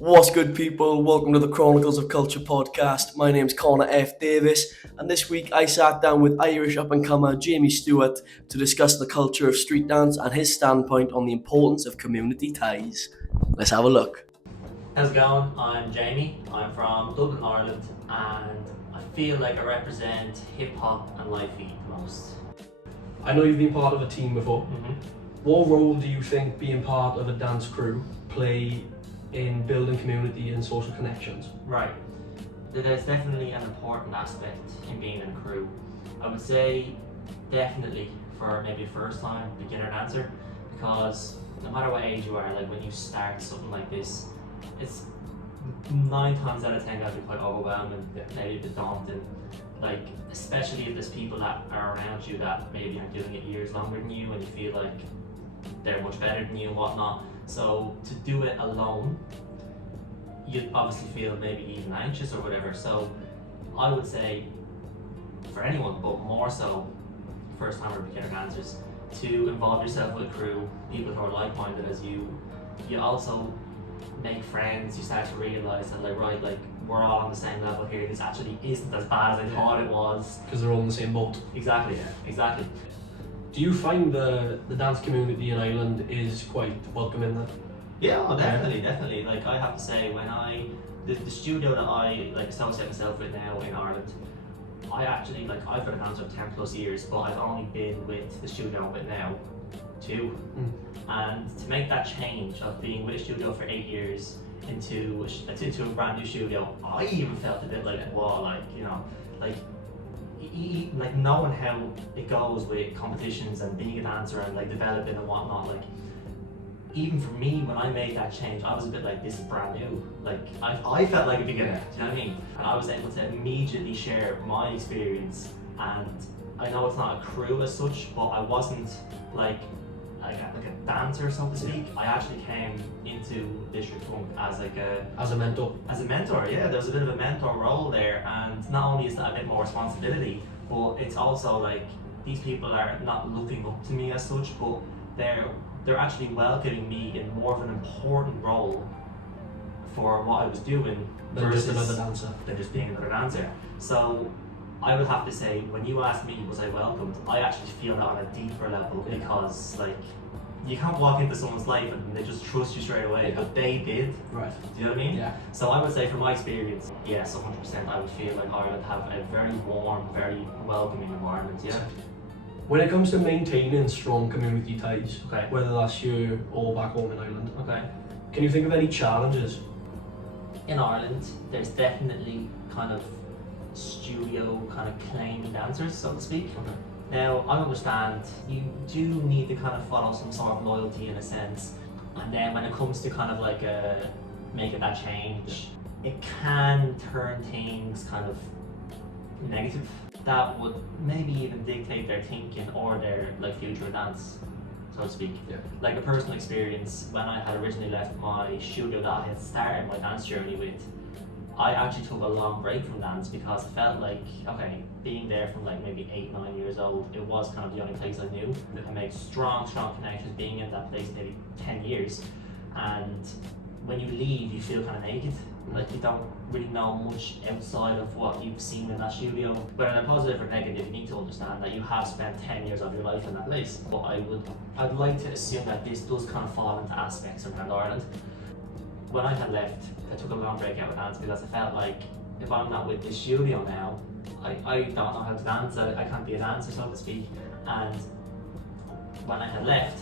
What's good, people? Welcome to the Chronicles of Culture podcast. My name's Connor F. Davies, and this week I sat down with Irish up-and-comer Jamie Stewart to discuss the culture of street dance and his standpoint on the importance of community ties. Let's have a look. How's it going? I'm Jamie. I'm from Dublin, Ireland, and I feel like I represent hip-hop and live feed the most. I know you've been part of a team before. Mm-hmm. What role do you think being part of a dance crew play in building community and social connections? Right. There's definitely an important aspect in being in a crew. I would say definitely for maybe a first-time beginner dancer, because no matter what age you are, like when you start something like this, it's 9 times out of 10 going to be quite overwhelming, maybe a bit daunting. Like, especially if there's people that are around you that maybe are doing it years longer than you and you feel like they're much better than you and whatnot. So to do it alone, you'd obviously feel maybe even anxious or whatever. So I would say for anyone, but more so first time or beginner dancers, to involve yourself with a crew, people who are like-minded as you. You also make friends, you start to realise that like we're all on the same level here. This actually isn't as bad as I thought it was. Because they're all in the same boat. Exactly, exactly. Do you find the dance community in Ireland is quite welcoming then? Yeah, oh, definitely. Like I have to say, when the studio that I associate myself with now in Ireland, I actually I've been a dancer for 10 plus years, but I've only been with the studio I'm with now 2. And to make that change of being with a studio for 8 years into a brand new studio, I even felt a bit knowing how it goes with competitions and being a dancer and developing and whatnot. Even for me, when I made that change, I was a bit like, this is brand new. I felt like a beginner, do you know what I mean? And I was able to immediately share my experience. And I know it's not a crew as such, but I wasn't like a dancer, so to speak. I actually came into District Funk as As a mentor? As a mentor, yeah. There was a bit of a mentor role there, and not only is that a bit more responsibility, but it's also these people are not looking up to me as such, but they're actually welcoming me in more of an important role for what I was doing Than just another dancer. Than just being another dancer. So I would have to say, when you ask me was I welcomed, I actually feel that on a deeper level, because you can't walk into someone's life and they just trust you straight away, but they did. Right. Do you know what I mean? Yeah. So I would say from my experience, yes, 100%, I would feel like Ireland have a very warm, very welcoming environment, yeah. When it comes to maintaining strong community ties, Okay. whether that's here or back home in Ireland, Okay. can you think of any challenges? In Ireland, there's definitely kind of studio claim dancers, so to speak. Okay. Now, I understand you do need to kind of follow some sort of loyalty in a sense, and then when it comes to making that change, it can turn things kind of negative. That would maybe even dictate their thinking or their future dance, so to speak. Yeah. A personal experience, when I had originally left my studio that I had started my dance journey with, I actually took a long break from dance because I felt like, okay, being there from maybe 8, 9 years old, it was kind of the only place I knew. I made strong connections being in that place maybe 10 years. And when you leave, you feel kind of naked. You don't really know much outside of what you've seen in that studio. But in a positive or negative, you need to understand that you have spent 10 years of your life in that place. But I'd like to assume that this does kind of fall into aspects around Ireland. When I had left, I took a long break out of dance because I felt like if I'm not with this studio now, I don't know how to dance, I can't be a dancer, so to speak. And when I had left,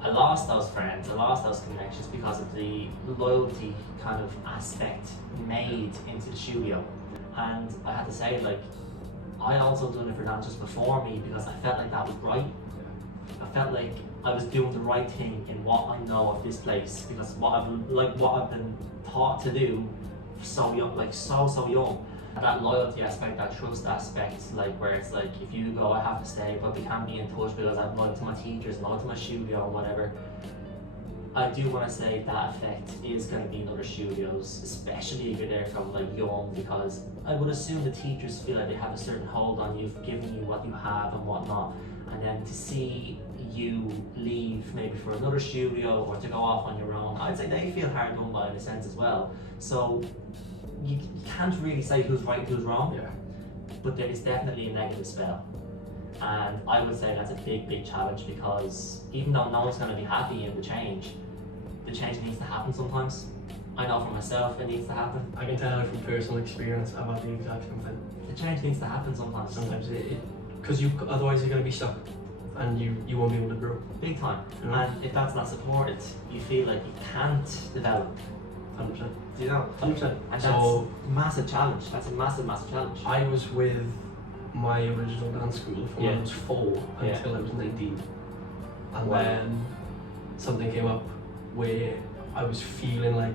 I lost those friends, I lost those connections because of the loyalty kind of aspect made into the studio. And I had to say, I also done it for dancers before me because I felt like that was right. I felt like I was doing the right thing in what I know of this place, because what I've been taught to do so young, so young. That loyalty aspect, that trust aspect, where it's if you go, I have to stay, but we can't be in touch because I'm loyal to my teachers, loyal to my studio, whatever. I do want to say that effect is going to be in other studios, especially if you're there from young, because I would assume the teachers feel like they have a certain hold on you, giving you what you have and whatnot, and then to see you leave maybe for another studio or to go off on your own, I'd say they feel hard done by in a sense as well. So you can't really say who's right and who's wrong, but there is definitely a negative spell. And I would say that's a big challenge, because even though no one's going to be happy in the change needs to happen sometimes. I know for myself it needs to happen. I can tell you from personal experience about the exact same thing. The change needs to happen sometimes. Sometimes because otherwise you're going to be stuck and you won't be able to grow. Big time. You know? And if that's not supported, you feel like you can't develop. 100%. You know? 100%. And that's So a massive challenge. That's a massive challenge. I was with my original dance school from when I was 4 Yeah. until I was 19. And Wow. then something came up where I was feeling like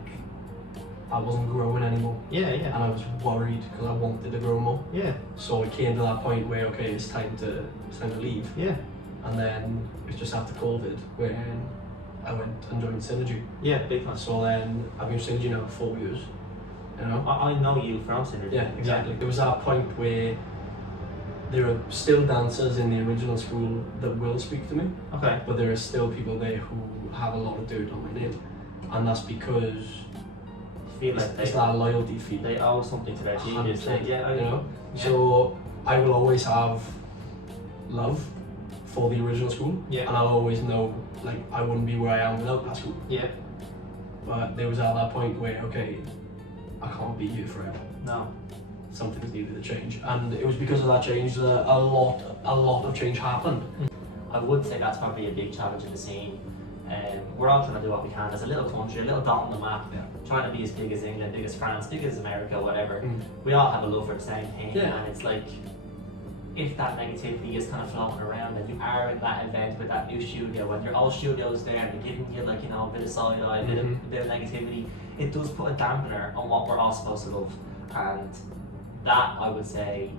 I wasn't growing anymore. Yeah. And I was worried because I wanted to grow more. Yeah. So it came to that point where, okay, it's time to leave. Yeah. And then it was just after COVID when I went and joined Synergy. Yeah, big time. So then I've been with Synergy now for 4 years. You know? I know you from Synergy. Yeah, exactly. There was that point where there are still dancers in the original school that will speak to me, Okay. but there are still people there who have a lot of dirt on my name. And that's because Feel it's, like it's that loyalty feel. they owe something to their genius. 100%, Yeah, you know? Yeah. So I will always have love for the original school, Yeah. and I'll always know like I wouldn't be where I am without that school. Yeah. But there was at that point where, okay, I can't be here forever. No. Something's needed to change, and it was because of that change that a lot of change happened. I would say that's probably a big challenge in the scene. We're all trying to do what we can as a little country, a little dot on the map, trying to be as big as England, big as France, big as America, whatever. We all have a love for the same thing, and it's like, if that negativity is kind of floating around and you are in that event with that new studio and your old studio's there and they're giving you like, you know, a bit of side eye, a bit of negativity, it does put a dampener on what we're all supposed to love. And that, I would say,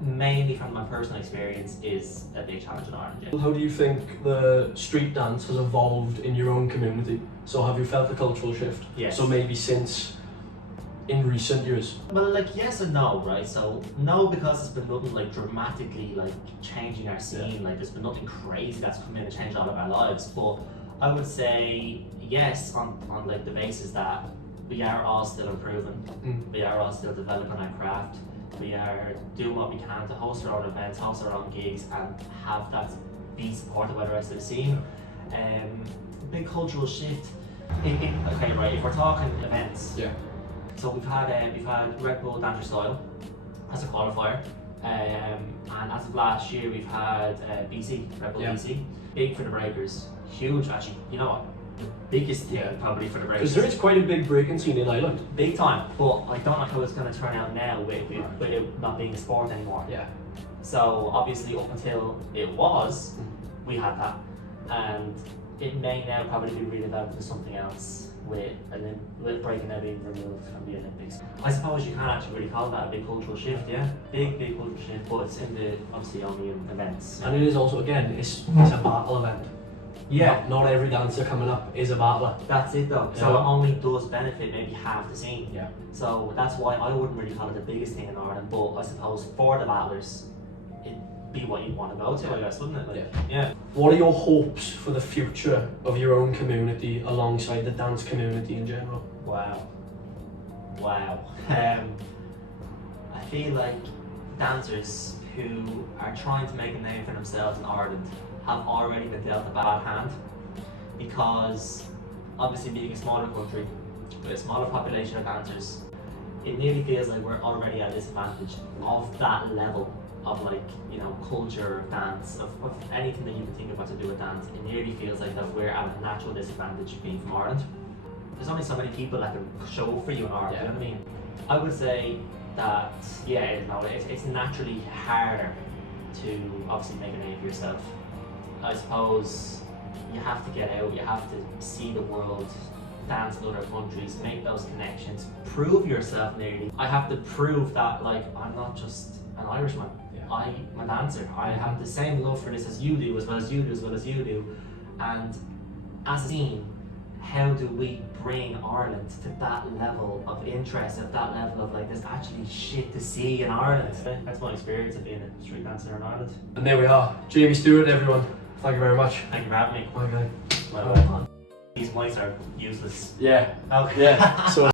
mainly from my personal experience, is a big challenge in Ireland. Yeah. How do you think the street dance has evolved in your own community? So have you felt the cultural shift? Yes. So maybe since in recent years? Well, like yes and no, right? So no, because it's been nothing like dramatically like changing our scene. Like there's been nothing crazy that's come in and changed all of our lives. But I would say yes on like the basis that we are all still improving. We are all still developing our craft. We are doing what we can to host our own events, host our own gigs, and have that be supported by the rest of the scene. Big cultural shift. Okay, right. If we're talking events, so we've had Red Bull Dancer Style as a qualifier, and as of last year we've had BC, Red Bull BC, big for the breakers, huge actually. You know what? The biggest thing probably for the breakers. Because there is quite a big breaking scene in Ireland. Big time, but I don't know how it's going to turn out now with it not being a sport anymore. Yeah. So obviously up until it was, we had that, and it may now probably be redeveloped into something else with breaking now being removed from the Olympics. I suppose you can actually really call that a big cultural shift, big cultural shift, but it's in the obviously only in events. And it is also, again, it's a battle event. Yeah. Not every dancer coming up is a battler. That's it though. So it only does benefit maybe half the scene. Yeah. So that's why I wouldn't really call it the biggest thing in Ireland, but I suppose for the battlers, it'd be what you'd want to go to, I guess, wouldn't it? Like, What are your hopes for the future of your own community alongside the dance community in general? Wow. I feel like dancers who are trying to make a name for themselves in Ireland have already been dealt a bad hand, because obviously being a smaller country with a smaller population of dancers, it nearly feels like we're already at a disadvantage of that level of like, you know, culture, dance, of anything that you can think about to do with dance. It nearly feels like that we're at a natural disadvantage being from Ireland. There's only so many people that can show up for you in Ireland, you know what I mean? I would say that, it's naturally harder to obviously make a name for yourself. I suppose you have to get out, you have to see the world, dance in other countries, make those connections, prove yourself nearly. I have to prove that like I'm not just an Irishman, I'm a dancer. I have the same love for this as you do, as well as you do, as well as you do. And as a scene, how do we bring Ireland to that level of interest, at that level of like there's actually shit to see in Ireland? That's my experience of being a street dancer in Ireland. And there we are, Jamie Stewart, everyone. Thank you very much. Thank you for having me. Bye, guy. Well, these mics are useless. Yeah. Okay. Yeah. So